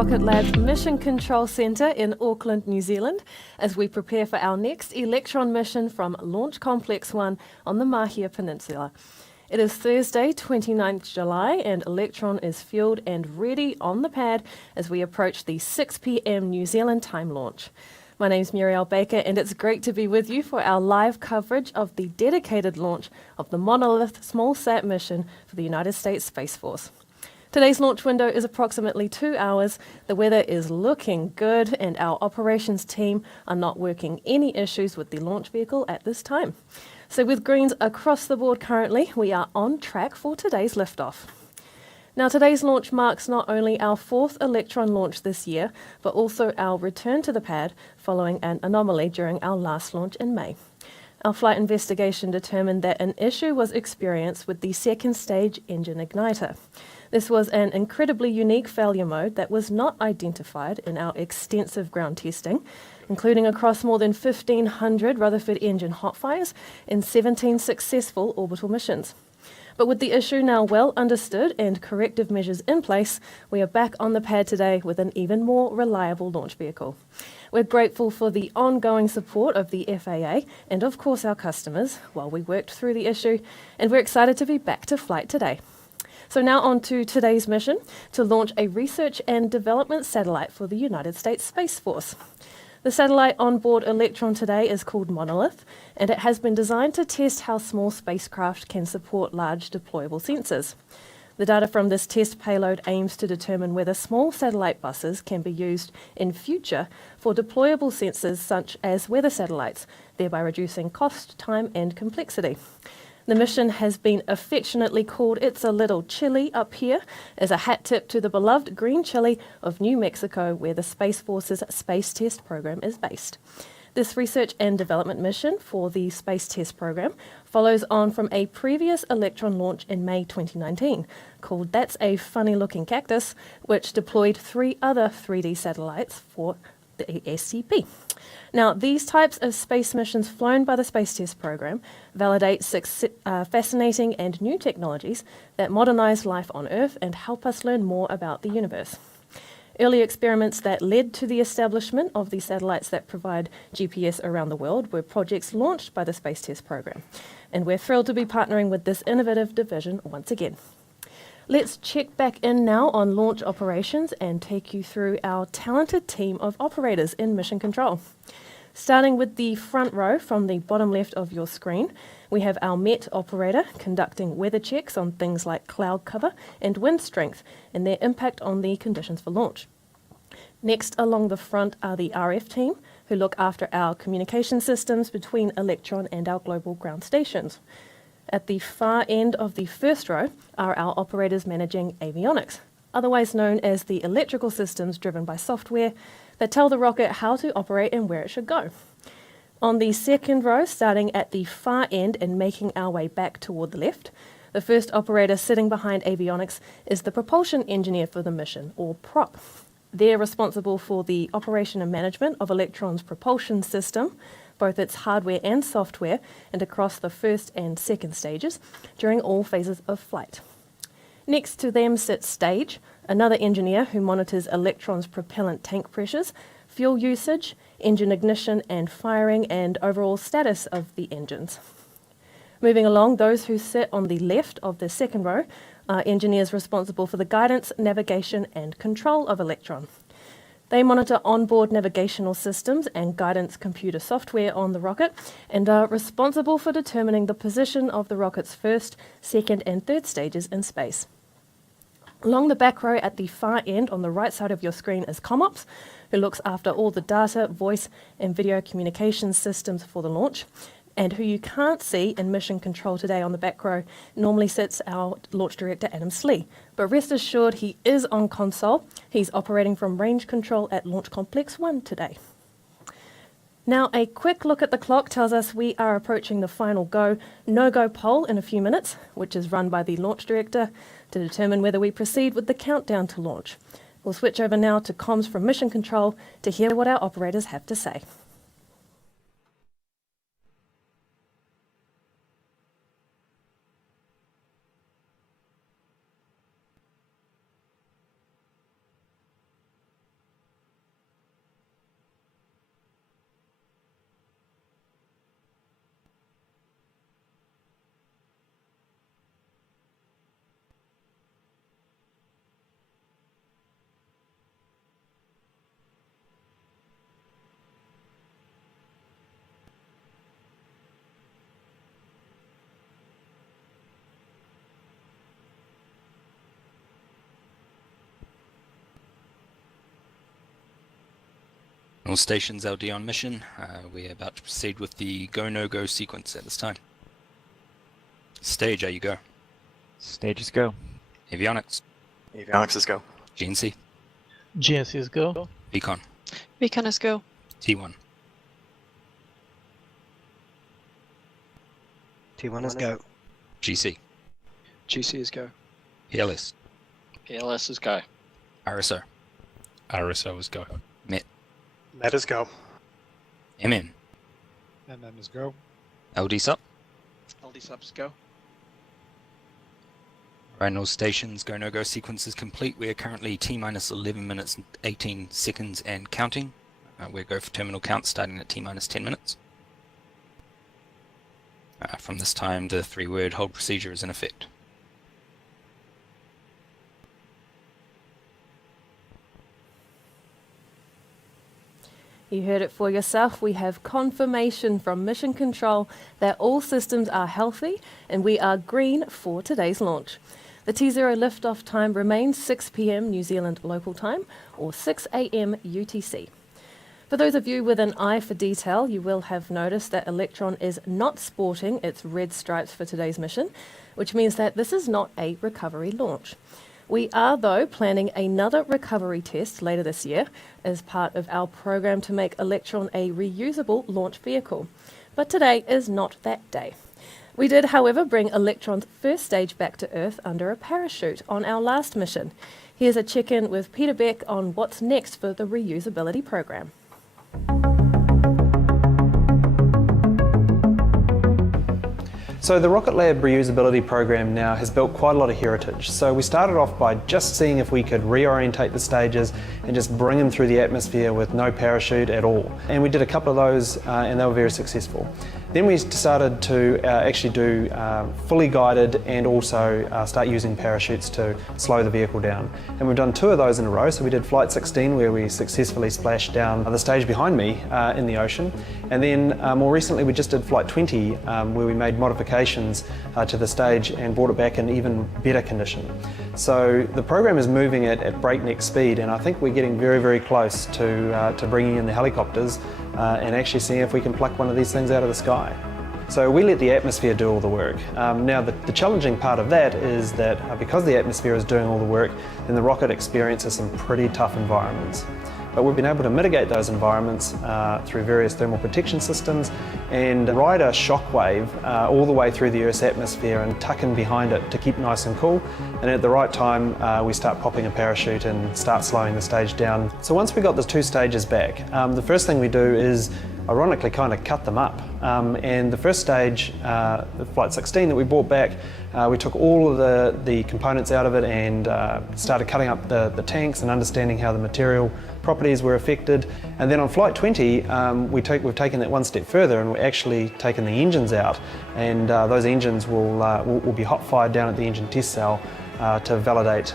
Rocket Lab's Mission Control Centre in Auckland, New Zealand, as we prepare for our next Electron mission from Launch Complex 1 on the Mahia Peninsula. It is Thursday, 29th July, and Electron is fueled and ready on the pad as we approach the 6 p.m. New Zealand time launch. My name's Muriel Baker, and it's great to be with you for our live coverage of the dedicated launch of the Monolith small-sat mission for the United States Space Force. Today's launch window is approximately 2 hours. The weather is looking good, and our operations team are not working any issues with the launch vehicle at this time. So with greens across the board currently, we are on track for today's liftoff. Now, today's launch marks not only our 4th Electron launch this year, but also our return to the pad following an anomaly during our last launch in May. Our flight investigation determined that an issue was experienced with the second stage engine igniter. This was an incredibly unique failure mode that was not identified in our extensive ground testing, including across more than 1,500 Rutherford engine hot fires and 17 successful orbital missions. But with the issue now well understood and corrective measures in place, we are back on the pad today with an even more reliable launch vehicle. We're grateful for the ongoing support of the FAA and, of course, our customers while we worked through the issue, and we're excited to be back to flight today. So now on to today's mission, to launch a research and development satellite for the United States Space Force. The satellite on board Electron today is called Monolith, and it has been designed to test how small spacecraft can support large deployable sensors. The data from this test payload aims to determine whether small satellite buses can be used in future for deployable sensors such as weather satellites, thereby reducing cost, time, and complexity. The mission has been affectionately called It's a Little Chile Up Here, as a hat tip to the beloved green Chile of New Mexico, where the Space Force's Space Test Program is based. This research and development mission for the Space Test Program follows on from a previous Electron launch in May 2019, called That's a Funny Looking Cactus, which deployed 3 other 3D satellites for the SCP. Now, these types of space missions flown by the Space Test Program validate fascinating and new technologies that modernize life on Earth and help us learn more about the universe. Early experiments that led to the establishment of the satellites that provide GPS around the world were projects launched by the Space Test Program, and we're thrilled to be partnering with this innovative division once again. Let's check back in now on launch operations and take you through our talented team of operators in mission control. Starting with the front row from the bottom left of your screen, we have our MET operator conducting weather checks on things like cloud cover and wind strength and their impact on the conditions for launch. Next along the front are the RF team, who look after our communication systems between Electron and our global ground stations. At the far end of the first row are our operators managing avionics, otherwise known as the electrical systems driven by software that tell the rocket how to operate and where it should go. On the second row, starting at the far end and making our way back toward the left, the first operator sitting behind avionics is the propulsion engineer for the mission, or prop. They're responsible for the operation and management of Electron's propulsion system, both its hardware and software, and across the first and second stages during all phases of flight. Next to them sits Stage, another engineer who monitors Electron's propellant tank pressures, fuel usage, engine ignition and firing, and overall status of the engines. Moving along, those who sit on the left of the second row are engineers responsible for the guidance, navigation, and control of Electron. They monitor onboard navigational systems and guidance computer software on the rocket and are responsible for determining the position of the rocket's first, second, and third stages in space. Along the back row at the far end on the right side of your screen is ComOps, who looks after all the data, voice, and video communications systems for the launch, and who you can't see in mission control today on the back row normally sits our launch director, Adam Slee. But rest assured, he is on console. He's operating from range control at Launch Complex 1 today. Now, a quick look at the clock tells us we are approaching the final go, no-go poll in a few minutes, which is run by the launch director to determine whether we proceed with the countdown to launch. We'll switch over now to comms from mission control to hear what our operators have to say. All stations LD on mission. We're about to proceed with the go-no-go sequence at this time. Stage, you go. Stages go. Avionics. Avionics is go. GNC. GNC is go. Recon. Recon is go. T1. T1 is go. GC. GC is go. PLS. PLS is go. RSO. RSO is go. MET. Met is go. MM. MM is go. LD sub. LD sub is go. Right, all stations go-no-go sequence is complete. We are currently T-minus 11 minutes and 18 seconds and counting. We'll go for terminal count starting at T-minus 10 minutes. From this time, the 3-word hold procedure is in effect. You heard it for yourself. We have confirmation from Mission Control that all systems are healthy and we are green for today's launch. The T0 liftoff time remains 6 p.m. New Zealand local time or 6 a.m. UTC. For those of you with an eye for detail, you will have noticed that Electron is not sporting its red stripes for today's mission, which means that this is not a recovery launch. We are, though, planning another recovery test later this year as part of our program to make Electron a reusable launch vehicle. But today is not that day. We did, however, bring Electron's first stage back to Earth under a parachute on our last mission. Here's a check-in with Peter Beck on what's next for the reusability program. So the Rocket Lab reusability program now has built quite a lot of heritage. So we started off by just seeing if we could reorientate the stages and just bring them through the atmosphere with no parachute at all. And we did a couple of those and they were very successful. Then we started to actually do fully guided and also start using parachutes to slow the vehicle down. And we've done 2 of those in a row. So we did Flight 16 where we successfully splashed down the stage behind me in the ocean. And then more recently we just did Flight 20 where we made modifications to the stage and brought it back in even better condition. So the program is moving at breakneck speed and I think we're getting very, very close to bringing in the helicopters and actually seeing if we can pluck one of these things out of the sky. So we let the atmosphere do all the work. Now the challenging part of that is that because the atmosphere is doing all the work, then the rocket experiences some pretty tough environments. But we've been able to mitigate those environments through various thermal protection systems and ride a shockwave all the way through the Earth's atmosphere and tuck in behind it to keep nice and cool. And at the right time, we start popping a parachute and start slowing the stage down. So once we got the 2 stages back, the first thing we do is ironically kind of cut them up. And the first stage, the Flight 16 that we brought back, we took all of the components out of it and started cutting up the tanks and understanding how the material properties were affected. And then on Flight 20, we've taken that one step further and we're actually taken the engines out. And those engines will be hot fired down at the engine test cell to validate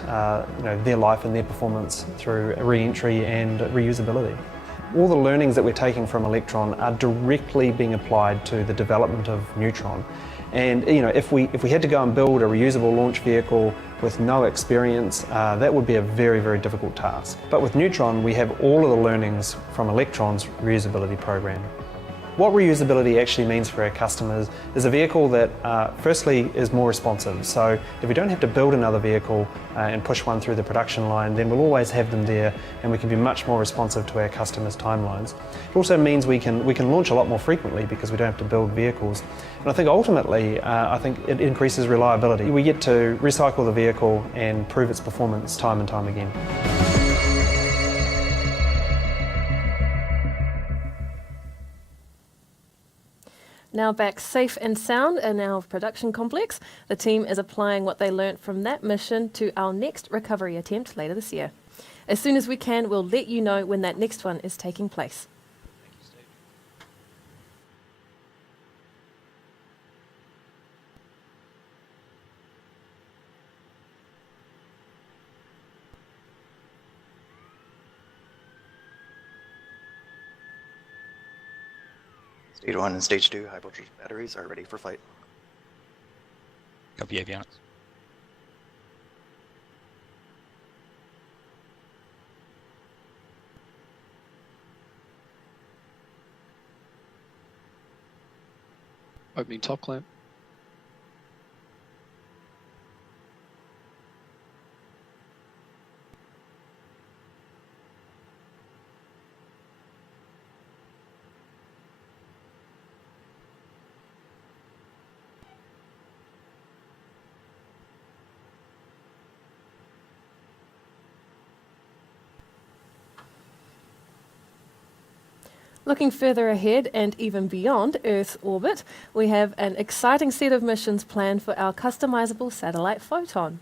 their life and their performance through re-entry and reusability. All the learnings that we're taking from Electron are directly being applied to the development of Neutron. And if we had to go and build a reusable launch vehicle with no experience, that would be a very, very difficult task. But with Neutron, we have all of the learnings from Electron's reusability program. What reusability actually means for our customers is a vehicle that firstly is more responsive. So if we don't have to build another vehicle and push one through the production line, then we'll always have them there and we can be much more responsive to our customers' timelines. It also means we can launch a lot more frequently because we don't have to build vehicles. And I think ultimately, I think it increases reliability. We get to recycle the vehicle and prove its performance time and time again. Now back safe and sound in our production complex, the team is applying what they learnt from that mission to our next recovery attempt later this year. As soon as we can, we'll let you know when that next one is taking place. Stage 1 and Stage 2 high voltage batteries are ready for flight. Copy avionics. Opening top clamp. Looking further ahead and even beyond Earth's orbit, we have an exciting set of missions planned for our customizable satellite Photon.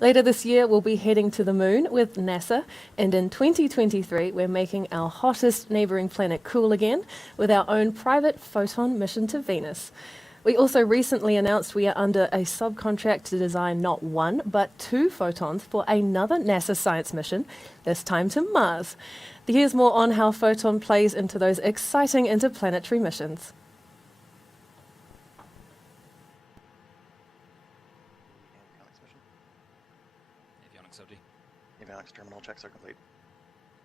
Later this year, we'll be heading to the moon with NASA, and in 2023, we're making our hottest neighbouring planet cool again with our own private Photon mission to Venus. We also recently announced we are under a subcontract to design not one, but 2 Photons for another NASA science mission, this time to Mars. Here's more on how Photon plays into those exciting interplanetary missions. Avionics LD. Avionics terminal checks are complete.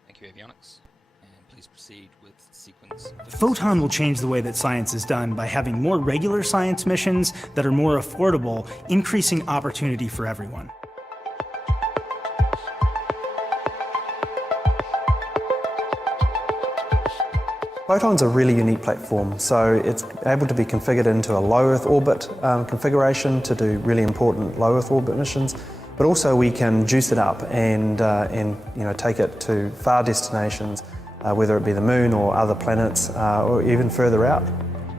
Thank you, Avionics. And please proceed with sequence. Photon will change the way that science is done by having more regular science missions that are more affordable, increasing opportunity for everyone. Photon's a really unique platform, so it's able to be configured into a low Earth orbit configuration to do really important low Earth orbit missions, but also we can juice it up and take it to far destinations, whether it be the moon or other planets or even further out.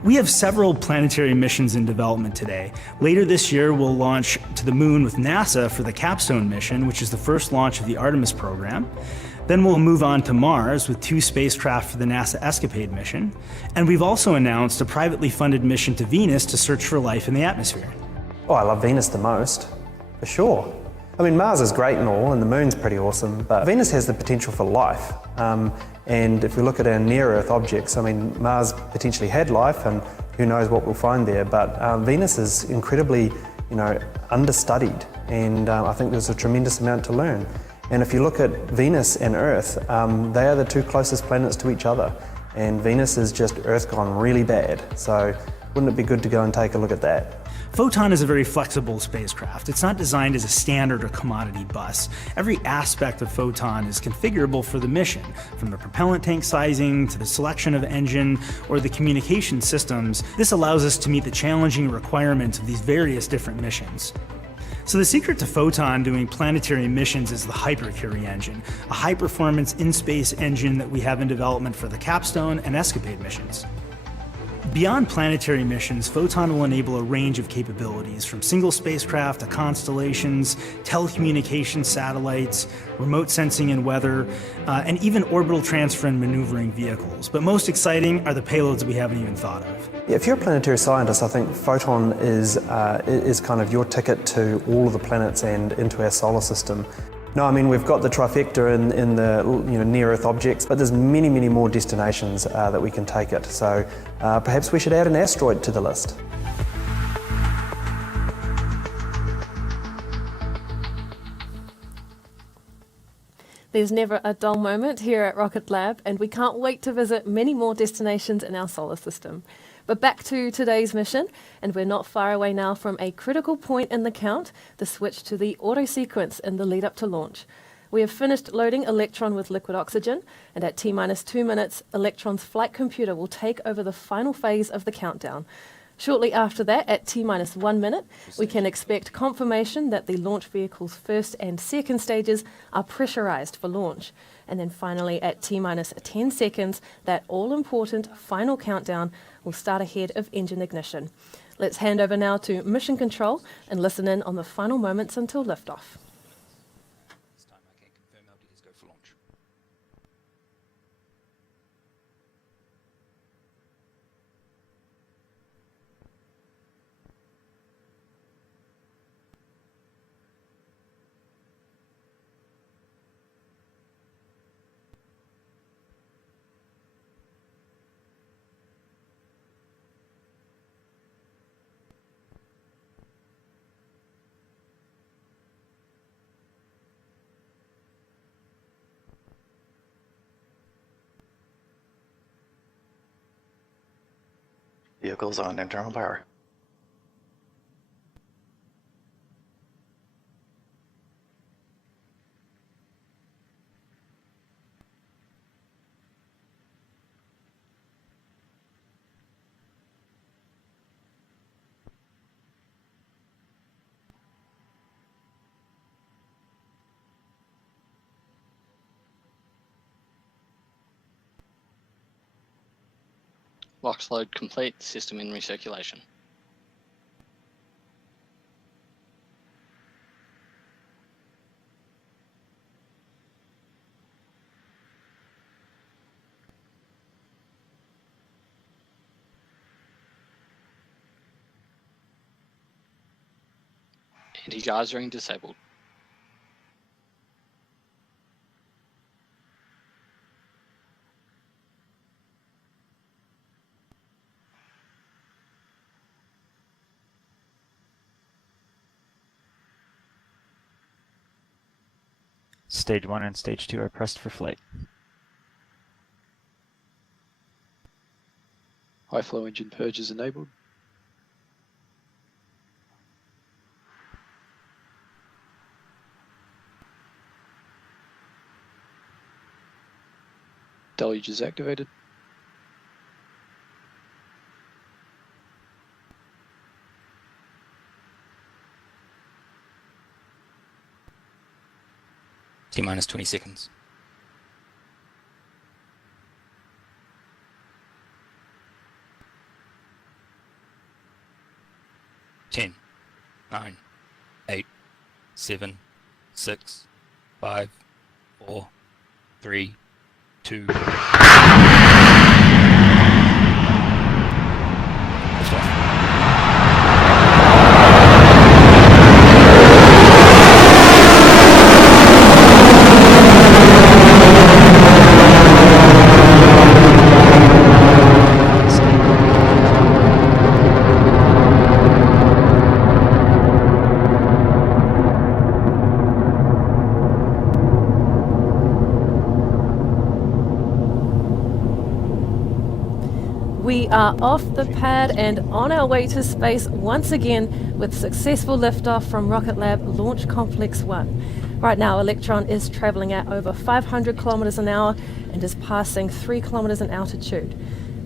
We have several planetary missions in development today. Later this year, we'll launch to the moon with NASA for the Capstone mission, which is the first launch of the Artemis program. Then we'll move on to Mars with 2 spacecraft for the NASA Escapade mission. And we've also announced a privately funded mission to Venus to search for life in the atmosphere. Oh, I love Venus the most, for sure. I mean, Mars is great and all, and the moon's pretty awesome, but Venus has the potential for life. And if we look at our near-Earth objects, I mean, Mars potentially had life, and who knows what we'll find there, but Venus is incredibly, understudied, and I think there's a tremendous amount to learn. And if you look at Venus and Earth, they are the 2 closest planets to each other, and Venus is just Earth gone really bad, so wouldn't it be good to go and take a look at that? Photon is a very flexible spacecraft. It's not designed as a standard or commodity bus. Every aspect of Photon is configurable for the mission, from the propellant tank sizing to the selection of engine or the communication systems. This allows us to meet the challenging requirements of these various different missions. So the secret to Photon doing planetary missions is the Hypercurie engine, a high-performance in-space engine that we have in development for the Capstone and Escapade missions. Beyond planetary missions, Photon will enable a range of capabilities, from single spacecraft to constellations, telecommunication satellites, remote sensing and weather, and even orbital transfer and maneuvering vehicles. But most exciting are the payloads we haven't even thought of. If you're a planetary scientist, I think Photon is kind of your ticket to all of the planets and into our solar system. No, I mean, we've got the trifecta in the near-Earth objects, but there's many, many more destinations that we can take it. So perhaps we should add an asteroid to the list. There's never a dull moment here at Rocket Lab, and we can't wait to visit many more destinations in our solar system. But back to today's mission, and we're not far away now from a critical point in the count, the switch to the auto sequence in the lead up to launch. We have finished loading Electron with liquid oxygen, and at T-minus 2 minutes, Electron's flight computer will take over the final phase of the countdown. Shortly after that, at T-minus 1 minute, we can expect confirmation that the launch vehicle's first and second stages are pressurized for launch. And then finally, at T-minus 10 seconds, that all-important final countdown will start ahead of engine ignition. Let's hand over now to Mission Control and listen in on the final moments until liftoff. This time I can confirm LDs go for launch. Vehicles on internal power. Locks load complete. System in recirculation. Anti-geysering disabled. Stage 1 and Stage 2 are pressed for flight. High flow engine purge is enabled. Deluge is activated. T-minus 20 seconds. 10, 9, 8, 7, 6, 5, 4, 3, 2. Lift off. We are off the pad and on our way to space once again with successful liftoff from Rocket Lab Launch Complex 1. Right now, Electron is travelling at over 500 kilometres an hour and is passing 3 kilometres in altitude.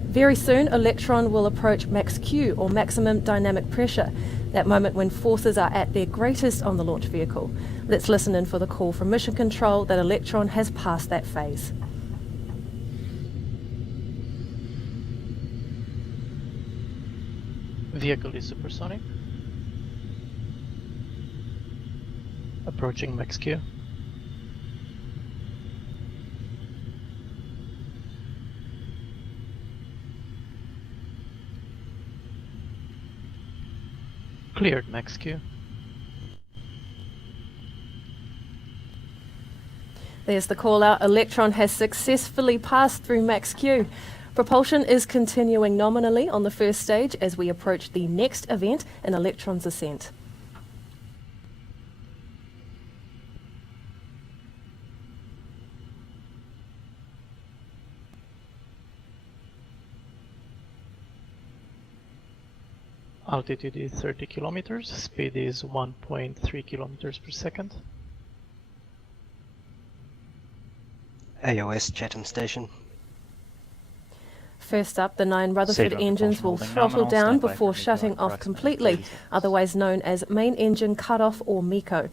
Very soon, Electron will approach max Q, or maximum dynamic pressure, that moment when forces are at their greatest on the launch vehicle. Let's listen in for the call from Mission Control that Electron has passed that phase. Vehicle is supersonic. Approaching max Q. Cleared max Q. There's the call out. Electron has successfully passed through max Q. Propulsion is continuing nominally on the first stage as we approach the next event in Electron's ascent. Altitude is 30 kilometers, speed is 1.3 kilometers per second. AOS Chatham Station. First up, the 9 Rutherford Stage one engines propulsion will holding throttle nominal, down standby before for MECO shutting in off approximately completely, 30 seconds. otherwise known as main engine cutoff or MECO.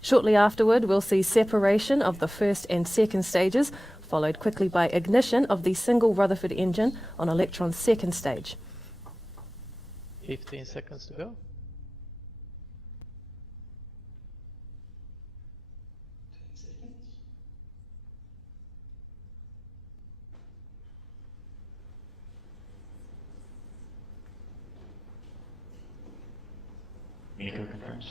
Shortly afterward, we'll see separation of the first and second stages, followed quickly by ignition of the single Rutherford engine on Electron's second stage. 15 seconds to go. MECO confirmed.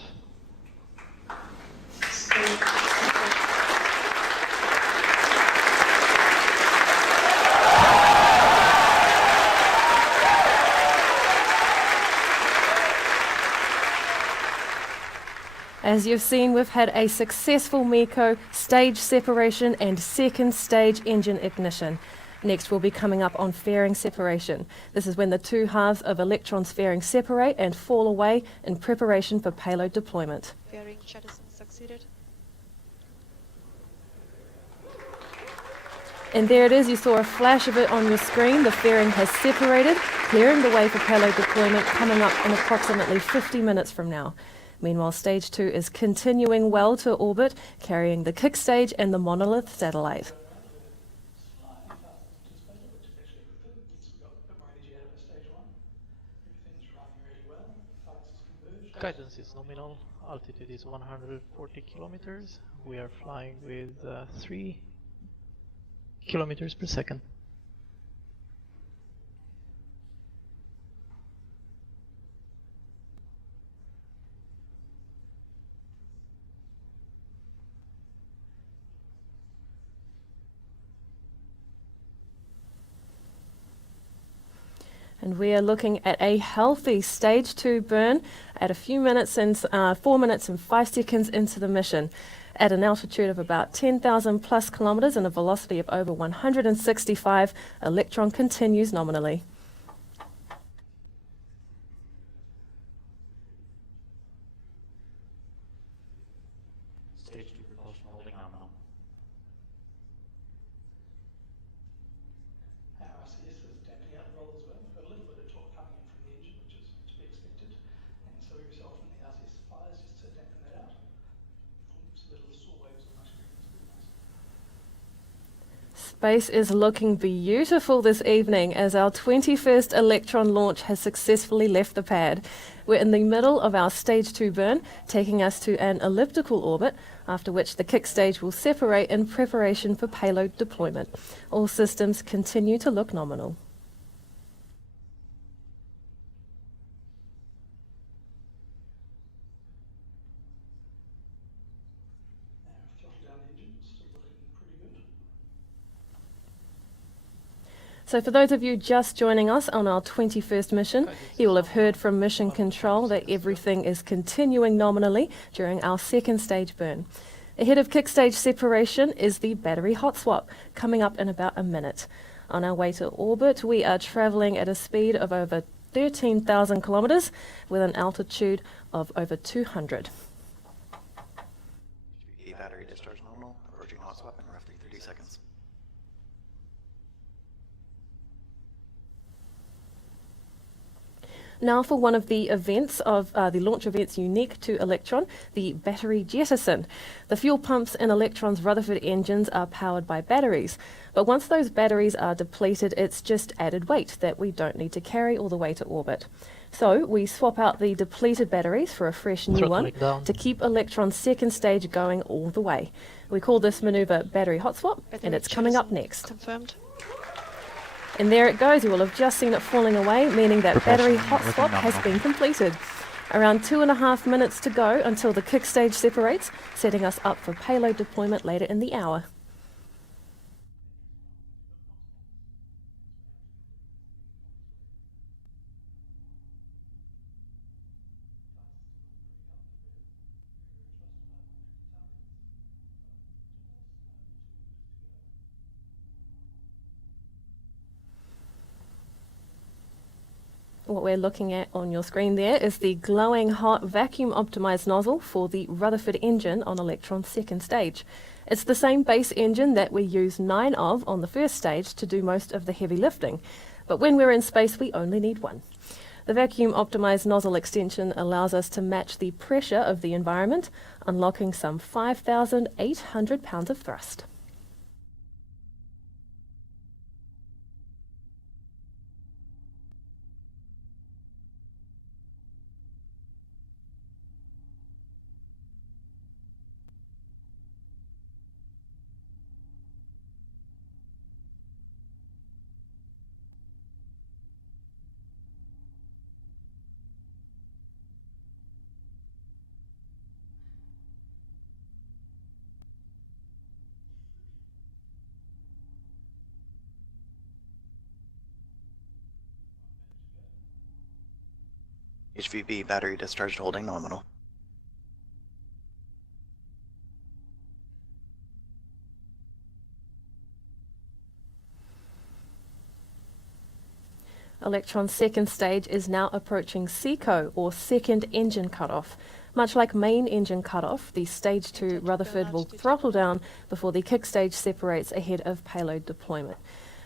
As you've seen, we've had a successful MECO, stage separation and second stage engine ignition. Next, we'll be coming up on fairing separation. This is when the two halves of Electron's fairing separate and fall away in preparation for payload deployment. Fairing jettison succeeded. And there it is, you saw a flash of it on your screen. The fairing has separated, clearing the way for payload deployment coming up in approximately 50 minutes from now. Meanwhile, stage 2 is continuing well to orbit, carrying the kick stage and the monolith satellite. Guidance is nominal, altitude is 140 kilometers. We are flying with 3 kilometers per second. And we are looking at a healthy stage 2 burn at a few minutes and 4 minutes and 5 seconds into the mission. At an altitude of about 10,000 plus kilometers and a velocity of over 165, Electron continues nominally. Stage 2 propulsion holding nominal. RCS is damping out the roll as well. We've got a little bit of torque coming in from the engine, which is to be expected. And so yourself and the RCS suppliers just to dampen that out. So the little saw waves on my screen is pretty nice. Space is looking beautiful this evening as our 21st Electron launch has successfully left the pad. We're in the middle of our stage 2 burn, taking us to an elliptical orbit, after which the kick stage will separate in preparation for payload deployment. All systems continue to look nominal. Throttle down the engine, still looking pretty good. So for those of you just joining us on our 21st mission, you will have heard from Mission Control that everything is continuing nominally during our second stage burn. Ahead of kick stage separation is the battery hot swap, coming up in about a minute. On our way to orbit, we are travelling at a speed of over 13,000 kilometres with an altitude of over 200. Battery discharge nominal, approaching hot swap in roughly 30 seconds. Now for one of the events of the launch events unique to Electron, the battery jettison. The fuel pumps in Electron's Rutherford engines are powered by batteries. But once those batteries are depleted, it's just added weight that we don't need to carry all the way to orbit. So we swap out the depleted batteries for a fresh new one to keep Electron's second stage going all the way. We call this maneuver battery hot swap, and it's coming up next. Confirmed. And there it goes. You will have just seen it falling away, meaning that battery hot looking swap has nominal. been completed. Around 2.5 minutes to go until the kick stage separates, setting us up for payload deployment later in the hour. What we're looking at on your screen there is the glowing hot vacuum optimized nozzle for the Rutherford engine on Electron's second stage. It's the same base engine that we use 9 of on the first stage to do most of the heavy lifting. But when we're in space, we only need one. The vacuum optimized nozzle extension allows us to match the pressure of the environment, unlocking some 5,800 pounds of thrust. HVB battery discharged holding nominal. Electron's second stage is now approaching SECO, or second engine cutoff. Much like main engine cutoff, the stage 2 Rutherford will throttle down before the kick stage separates ahead of payload deployment.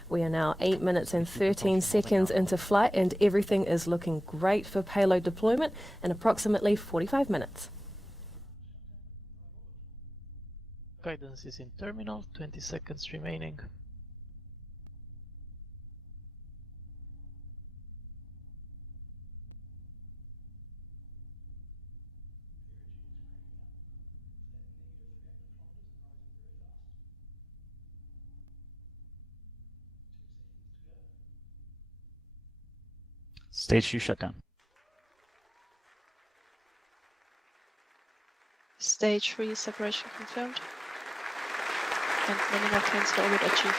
We are now 8 minutes and 13 seconds into flight, and everything is looking great for payload deployment in approximately 45 minutes. Guidance is in terminal, 20 seconds remaining. Stage 2 shutdown. Stage 3 separation confirmed. And nominal 10 to orbit achieved.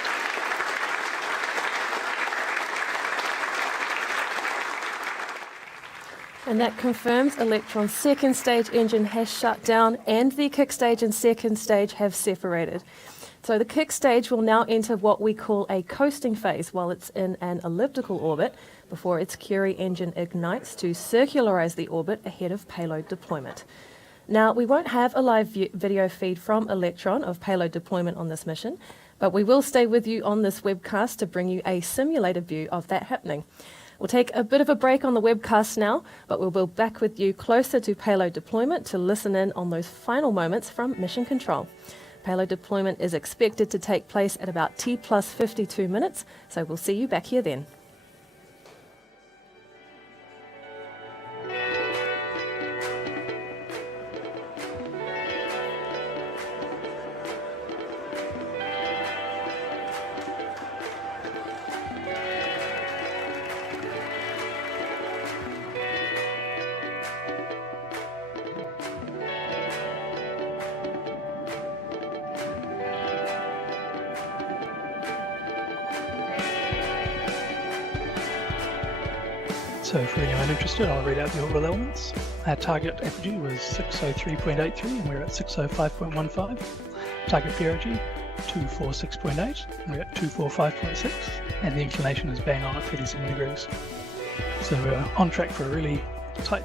And that confirms Electron's second stage engine has shut down and the kick stage and second stage have separated. So the kick stage will now enter what we call a coasting phase while it's in an elliptical orbit before its Curie engine ignites to circularize the orbit ahead of payload deployment. Now, we won't have a live video feed from Electron of payload deployment on this mission, but we will stay with you on this webcast to bring you a simulated view of that happening. We'll take a bit of a break on the webcast now, but we'll be back with you closer to payload deployment to listen in on those final moments from mission control. Payload deployment is expected to take place at about T plus 52 minutes, so we'll see you back here then. So for anyone interested, I'll read out the orbital elements. Our target apogee was 603.83 and we're at 605.15. Target perigee 246.8, we're at 245.6, and the inclination is bang on at 37 degrees. So we're on track for a really tight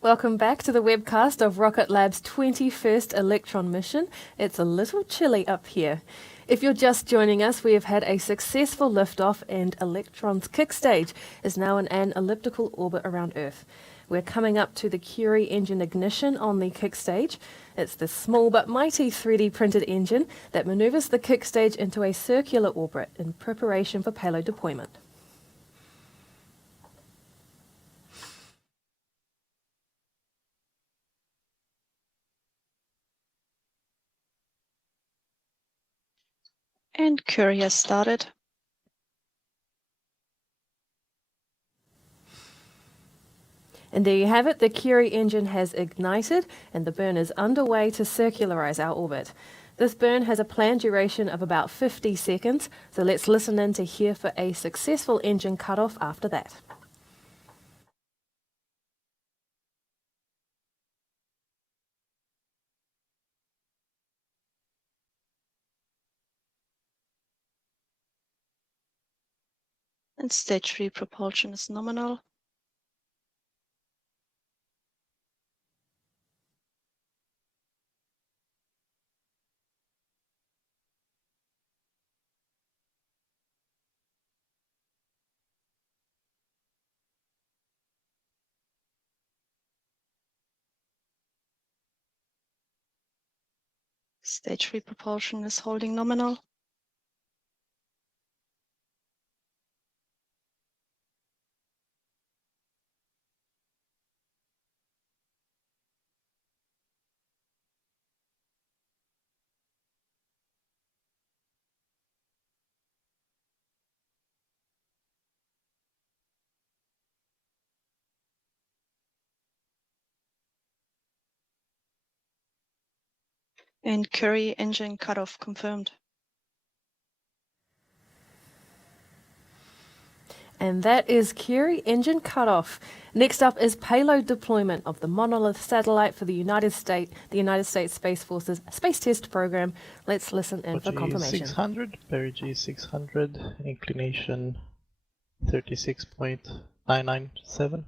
Welcome back to the webcast of Rocket Lab's 21st Electron mission. It's a little chilly up here. If you're just joining us, we have had a successful liftoff and Electron's kick stage is now in an elliptical orbit around Earth. We're coming up to the Curie engine ignition on the kick stage. It's the small but mighty 3D printed engine that maneuvers the kick stage into a circular orbit in preparation for payload deployment. And Curie has started. And there you have it, the Curie engine has ignited and the burn is underway to circularize our orbit. This burn has a planned duration of about 50 seconds, so let's listen in to hear for a successful engine cutoff after that. And stage 3 propulsion is nominal. Stage 3 propulsion is holding nominal. And Curie engine cutoff confirmed. And that is Curie engine cutoff. Next up is payload deployment of the Monolith satellite for the United States Space Force's Space Test Program. Let's listen in for confirmation. 600, perigee 600, inclination 36.997.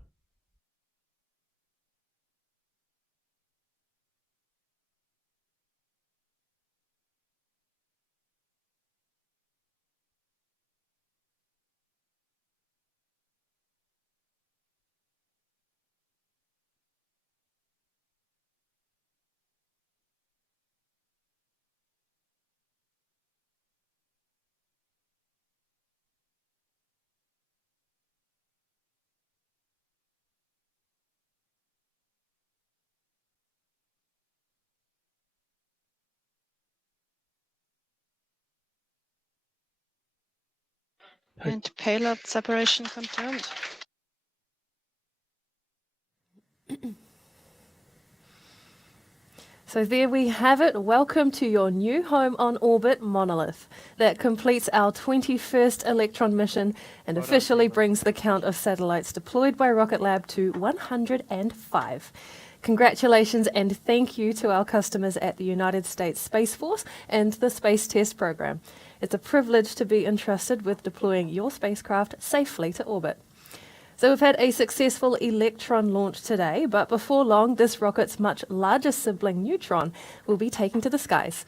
And payload separation confirmed. So there we have it. Welcome to your new home on orbit, Monolith. That completes our 21st Electron mission and officially brings the count of satellites deployed by Rocket Lab to 105. Congratulations and thank you to our customers at the United States Space Force and the Space Test Program. It's a privilege to be entrusted with deploying your spacecraft safely to orbit. So we've had a successful Electron launch today, but before long, this rocket's much larger sibling Neutron will be taken to the skies.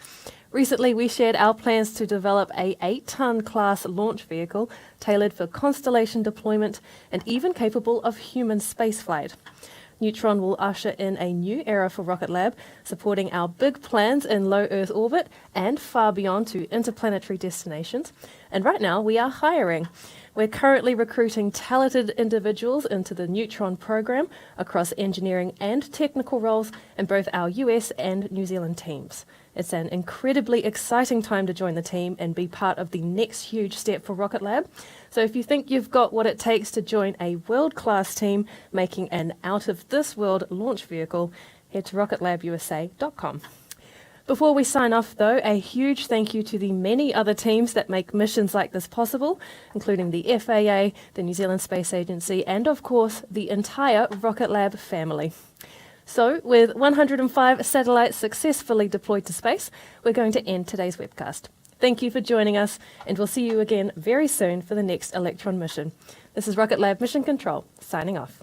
Recently, we shared our plans to develop a 8-ton class launch vehicle tailored for constellation deployment and even capable of human spaceflight. Neutron will usher in a new era for Rocket Lab, supporting our big plans in low Earth orbit and far beyond to interplanetary destinations. And right now, we are hiring. We're currently recruiting talented individuals into the Neutron program across engineering and technical roles in both our US and New Zealand teams. It's an incredibly exciting time to join the team and be part of the next huge step for Rocket Lab. So if you think you've got what it takes to join a world-class team making an out-of-this-world launch vehicle, head to rocketlabusa.com. Before we sign off, though, a huge thank you to the many other teams that make missions like this possible, including the FAA, the New Zealand Space Agency, and of course, the entire Rocket Lab family. So, with 105 satellites successfully deployed to space, we're going to end today's webcast. Thank you for joining us, and we'll see you again very soon for the next Electron mission. This is Rocket Lab Mission Control, signing off.